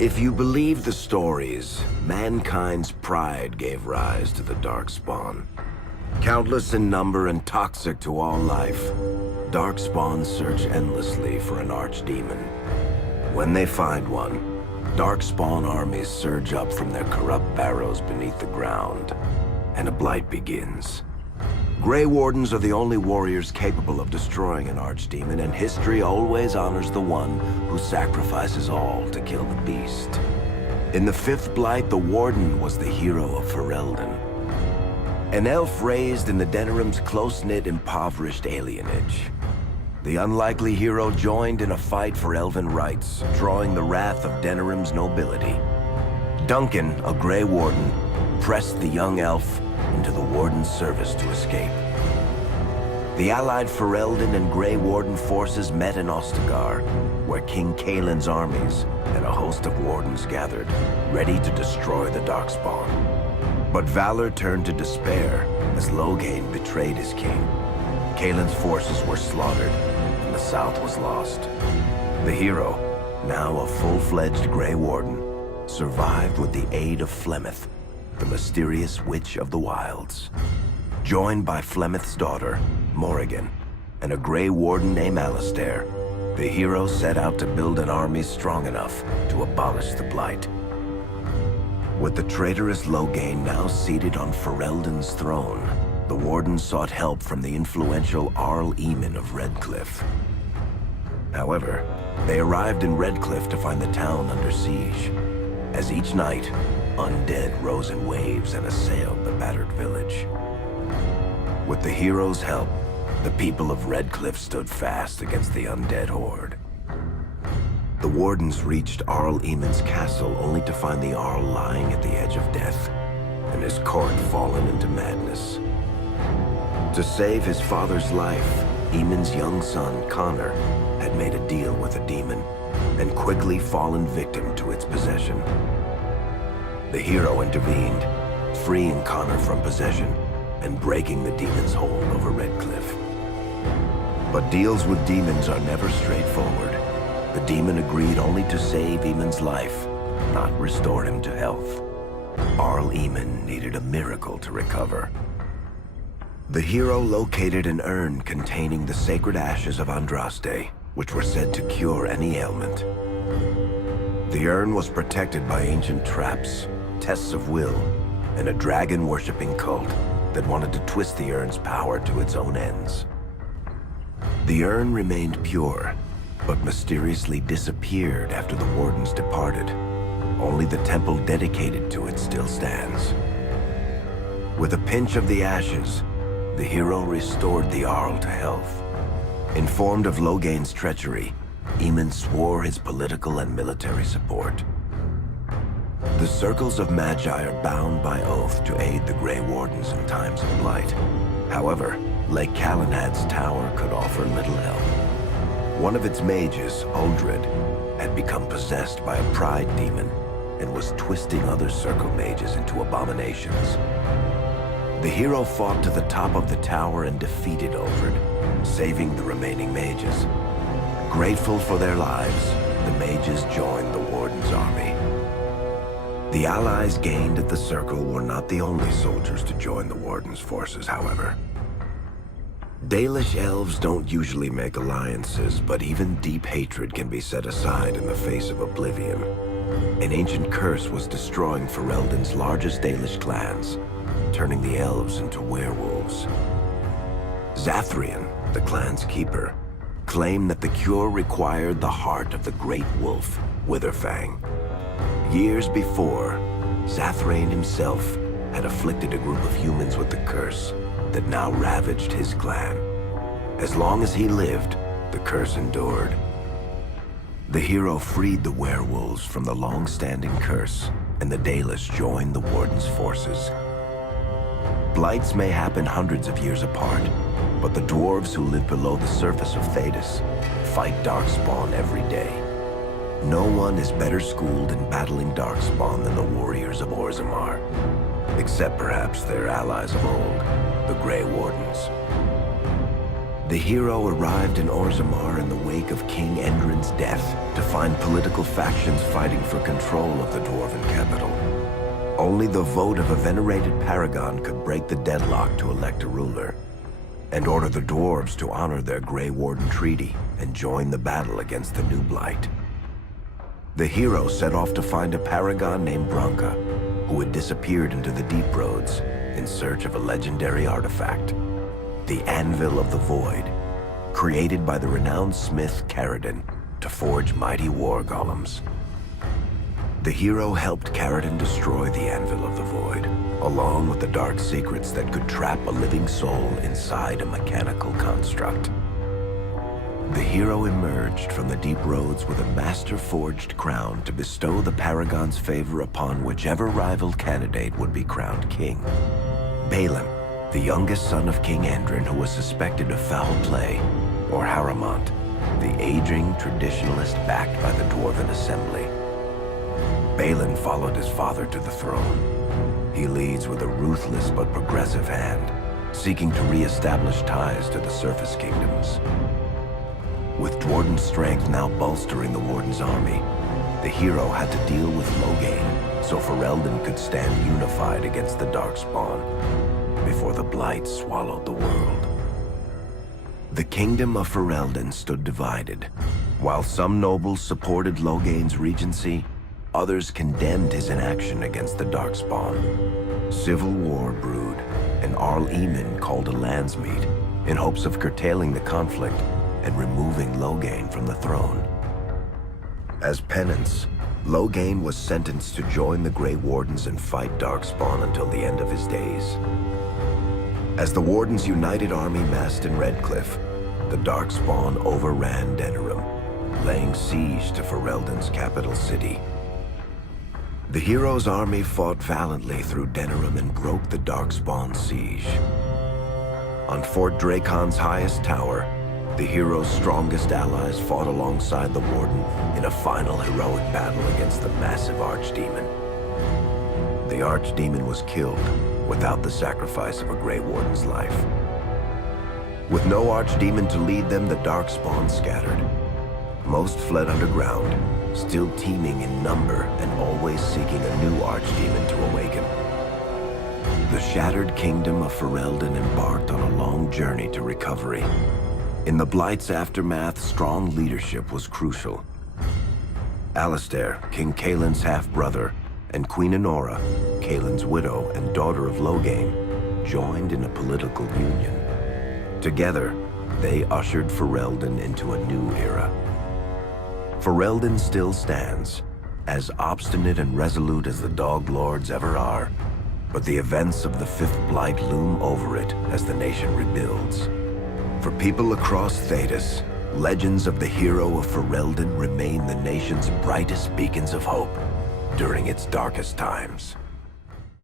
If you believe the stories, mankind's pride gave rise to the Darkspawn. Countless in number and toxic to all life, Darkspawns search endlessly for an archdemon. When they find one, Darkspawn armies surge up from their corrupt barrows beneath the ground, and a blight begins. Grey Wardens are the only warriors capable of destroying an archdemon, and history always honors the one who sacrifices all to kill the beast. In the fifth Blight, the Warden was the hero of Ferelden, an elf raised in the Denerum's close-knit, impoverished alienage. The unlikely hero joined in a fight for elven rights, drawing the wrath of Denerum's nobility. Duncan, a Grey Warden, pressed the young elf into the Warden's service to escape. The allied Ferelden and Grey Warden forces met in Ostagar, where King Kaelin's armies and a host of Wardens gathered, ready to destroy the Darkspawn. But valor turned to despair as Loghain betrayed his king. Kaelin's forces were slaughtered, and the South was lost. The hero, now a full-fledged Grey Warden, survived with the aid of Flemeth, the mysterious Witch of the Wilds. Joined by Flemeth's daughter, Morrigan, and a Grey Warden named Alistair, the hero set out to build an army strong enough to abolish the Blight. With the traitorous Loghain now seated on Ferelden's throne, the Warden sought help from the influential Arl Eamon of Redcliffe. However, they arrived in Redcliffe to find the town under siege. As each night, undead rose in waves and assailed the battered village. With the hero's help, the people of Redcliffe stood fast against the undead horde. The Wardens reached Arl Eamon's castle only to find the Arl lying at the edge of death, and his court fallen into madness. To save his father's life, Eamon's young son, Connor, had made a deal with a demon, and quickly fallen victim to its possession. The hero intervened, freeing Connor from possession and breaking the demon's hold over Redcliffe. But deals with demons are never straightforward. The demon agreed only to save Eamon's life, not restore him to health. Arl Eamon needed a miracle to recover. The hero located an urn containing the sacred ashes of Andraste, which were said to cure any ailment. The urn was protected by ancient traps, tests of will, and a dragon-worshipping cult that wanted to twist the urn's power to its own ends. The urn remained pure, but mysteriously disappeared after the Wardens departed. Only the temple dedicated to it still stands. With a pinch of the ashes, the hero restored the Arl to health. Informed of Loghain's treachery, Eamon swore his political and military support. The circles of Magi are bound by oath to aid the Grey Wardens in times of blight. However, Lake Calenhad's tower could offer little help. One of its mages, Uldred, had become possessed by a pride demon and was twisting other circle mages into abominations. The hero fought to the top of the tower and defeated Uldred, saving the remaining mages. Grateful for their lives, the mages joined the Warden's army. The allies gained at the Circle were not the only soldiers to join the Warden's forces, however. Dalish elves don't usually make alliances, but even deep hatred can be set aside in the face of oblivion. An ancient curse was destroying Ferelden's largest Dalish clans, turning the elves into werewolves. Zathrian, the clan's keeper, claimed that the cure required the heart of the great wolf, Witherfang. Years before, Zathrian himself had afflicted a group of humans with the curse that now ravaged his clan. As long as he lived, the curse endured. The hero freed the werewolves from the long-standing curse, and the Dalish joined the Warden's forces. Blights may happen hundreds of years apart, but the dwarves who live below the surface of Thedas fight Darkspawn every day. No one is better schooled in battling Darkspawn than the warriors of Orzammar, except perhaps their allies of old, the Grey Wardens. The hero arrived in Orzammar in the wake of King Endrin's death to find political factions fighting for control of the Dwarven capital. Only the vote of a venerated paragon could break the deadlock to elect a ruler, and order the dwarves to honor their Grey Warden treaty and join the battle against the New Blight. The hero set off to find a paragon named Branka, who had disappeared into the Deep Roads in search of a legendary artifact, the Anvil of the Void, created by the renowned smith Caridin to forge mighty war golems. The hero helped Caridin destroy the Anvil of the Void, along with the dark secrets that could trap a living soul inside a mechanical construct. The hero emerged from the Deep Roads with a master-forged crown to bestow the Paragon's favor upon whichever rival candidate would be crowned king. Balin, the youngest son of King Endrin who was suspected of foul play, or Haramont, the aging traditionalist backed by the Dwarven Assembly. Balin followed his father to the throne. He leads with a ruthless but progressive hand, seeking to re-establish ties to the Surface Kingdoms. With Dwarden's strength now bolstering the Warden's army, the hero had to deal with Loghain so Ferelden could stand unified against the Darkspawn before the Blight swallowed the world. The kingdom of Ferelden stood divided. While some nobles supported Loghain's regency, others condemned his inaction against the Darkspawn. Civil war brewed, and Arl Eamon called a landsmeet in hopes of curtailing the conflict and removing Loghain from the throne. As penance, Loghain was sentenced to join the Grey Wardens and fight Darkspawn until the end of his days. As the Warden's united army massed in Redcliffe, the Darkspawn overran Denerim, laying siege to Ferelden's capital city. The hero's army fought valiantly through Denerim and broke the Darkspawn siege. On Fort Dracon's highest tower, the hero's strongest allies fought alongside the Warden in a final heroic battle against the massive Archdemon. The Archdemon was killed without the sacrifice of a Grey Warden's life. With no Archdemon to lead them, the Darkspawn scattered. Most fled underground, still teeming in number and always seeking a new Archdemon to awaken. The shattered kingdom of Ferelden embarked on a long journey to recovery. In the Blight's aftermath, strong leadership was crucial. Alistair, King Caelin's half-brother, and Queen Enora, Caelin's widow and daughter of Loghain, joined in a political union. Together, they ushered Ferelden into a new era. Ferelden still stands, as obstinate and resolute as the Dog Lords ever are, but the events of the Fifth Blight loom over it as the nation rebuilds. For people across Thedas, legends of the hero of Ferelden remain the nation's brightest beacons of hope during its darkest times.